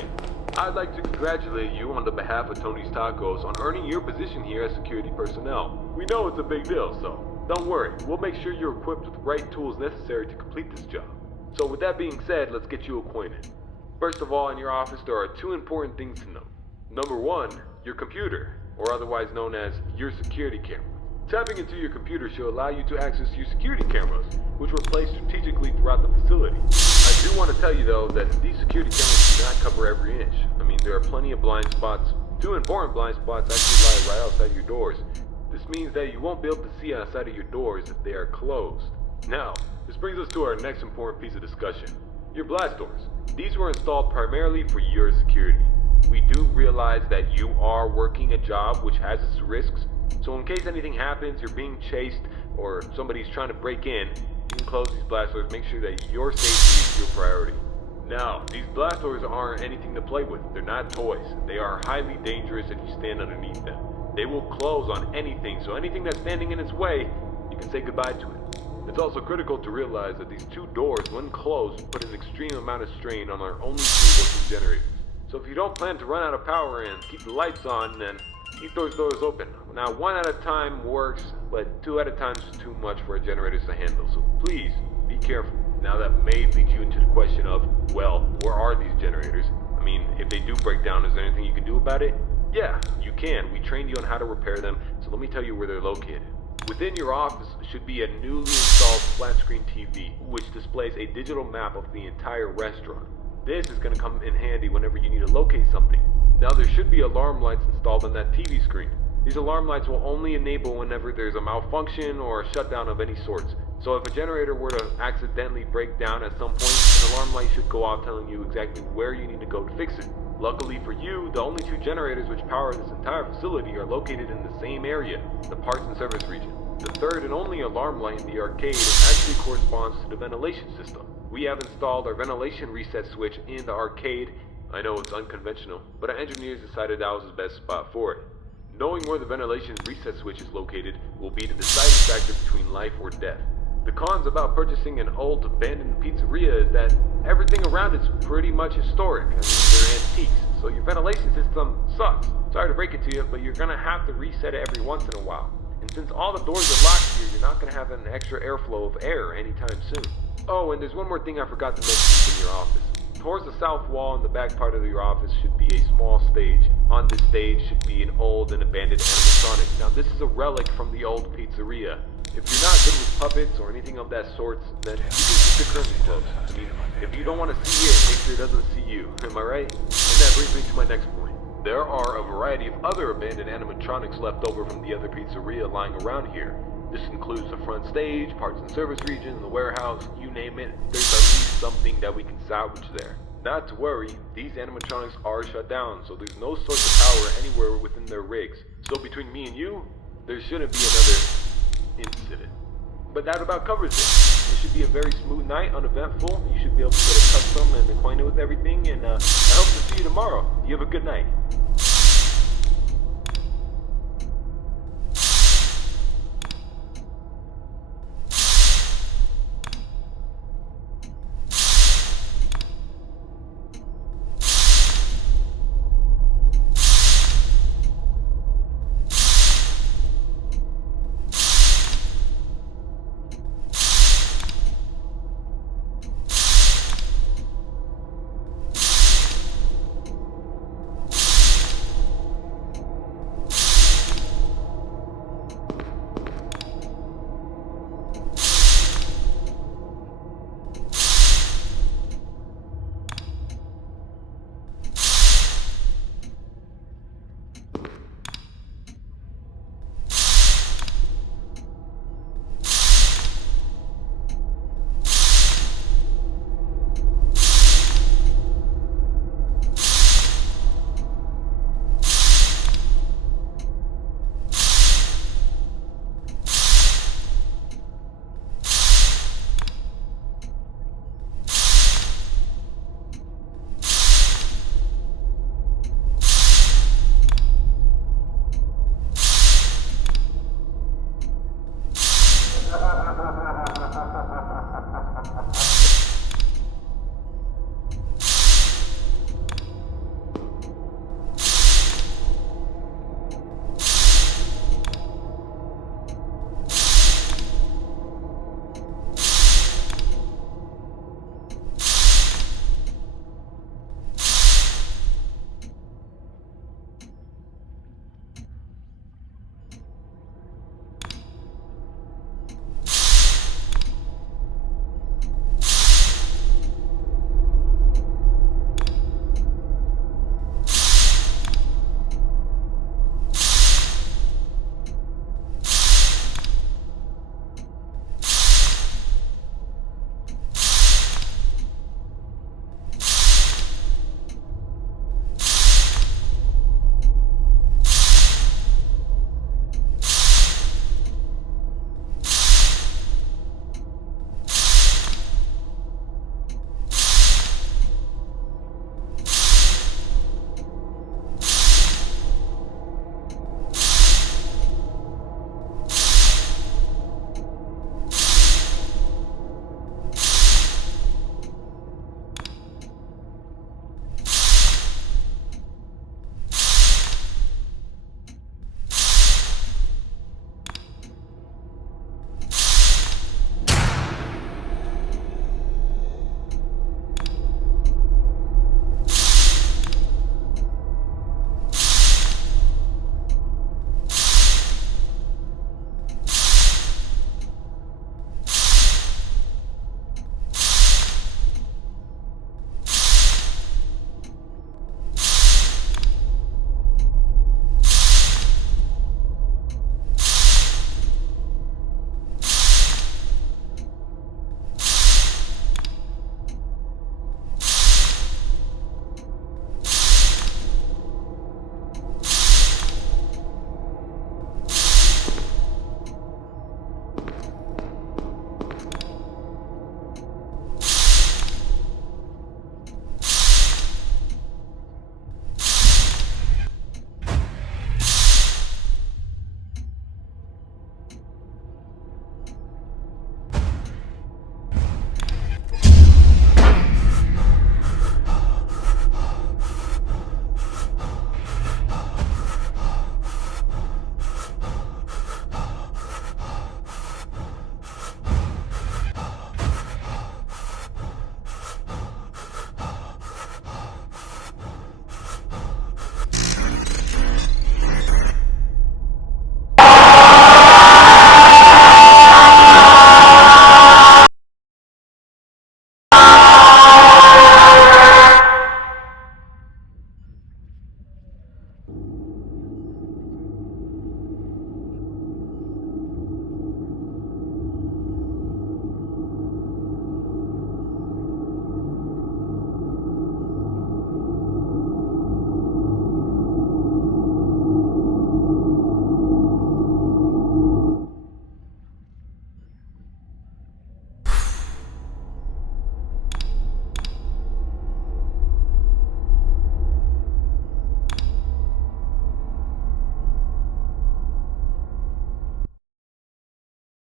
night. I'd like to congratulate you on the behalf of Tony's Tacos on earning your position here as security personnel. We know it's a big deal, so don't worry. We'll make sure you're equipped with the right tools necessary to complete this job. So with that being said, let's get you acquainted. First of all, in your office there are two important things to know. Number one, your computer, or otherwise known as your security camera. Tapping into your computer should allow you to access your security cameras, which were placed strategically throughout the facility. I do want to tell you though that these security cameras do not cover every inch. I mean, there are plenty of blind spots. Two important blind spots actually lie right outside your doors. This means that you won't be able to see outside of your doors if they are closed. Now, this brings us to our next important piece of discussion. Your blast doors. These were installed primarily for your security. We do realize that you are working a job which has its risks, so in case anything happens, you're being chased, or somebody's trying to break in, you can close these blast doors, make sure that your safety is your priority. Now, these blast doors aren't anything to play with. They're not toys. They are highly dangerous if you stand underneath them. They will close on anything, so anything that's standing in its way, you can say goodbye to it. It's also critical to realize that these two doors, when closed, put an extreme amount of strain on our only two working generators. So if you don't plan to run out of power and keep the lights on, then keep those doors open. Now, one at a time works, but two at a time is too much for our generators to handle, so please be careful. Now that may lead you into the question of, well, where are these generators? I mean, if they do break down, is there anything you can do about it? Yeah, you can. We trained you on how to repair them, so let me tell you where they're located. Within your office should be a newly installed flat screen TV, which displays a digital map of the entire restaurant. This is going to come in handy whenever you need to locate something. Now there should be alarm lights installed on that TV screen. These alarm lights will only enable whenever there's a malfunction or a shutdown of any sorts. So if a generator were to accidentally break down at some point, an alarm light should go off telling you exactly where you need to go to fix it. Luckily for you, the only two generators which power this entire facility are located in the same area, the parts and service region. The third and only alarm light in the arcade actually corresponds to the ventilation system. We have installed our ventilation reset switch in the arcade. I know it's unconventional, but our engineers decided that was the best spot for it. Knowing where the ventilation reset switch is located will be the deciding factor between life or death. The cons about purchasing an old abandoned pizzeria is that everything around it's pretty much historic. I mean, they're antiques, so your ventilation system sucks. Sorry to break it to you, but you're gonna have to reset it every once in a while. And since all the doors are locked here, you're not gonna have an extra airflow of air anytime soon. Oh, and there's one more thing I forgot to mention in your office. Towards the south wall in the back part of your office should be a small stage. On this stage should be an old and abandoned animatronic. Now this is a relic from the old pizzeria. If you're not good with puppets or anything of that sort, then you can keep the curtains closed. I mean, if you don't want to see it, make sure it doesn't see you. Am I right? And that brings me to my next point. There are a variety of other abandoned animatronics left over from the other pizzeria lying around here. This includes the front stage, parts and service region, the warehouse, you name it. There's at least something that we can salvage there. Not to worry, these animatronics are shut down, so there's no source of power anywhere within their rigs. So between me and you, there shouldn't be another incident. But that about covers it. It should be a very smooth night, uneventful. You should be able to get accustomed and acquainted with everything, and I hope to see you tomorrow. You have a good night.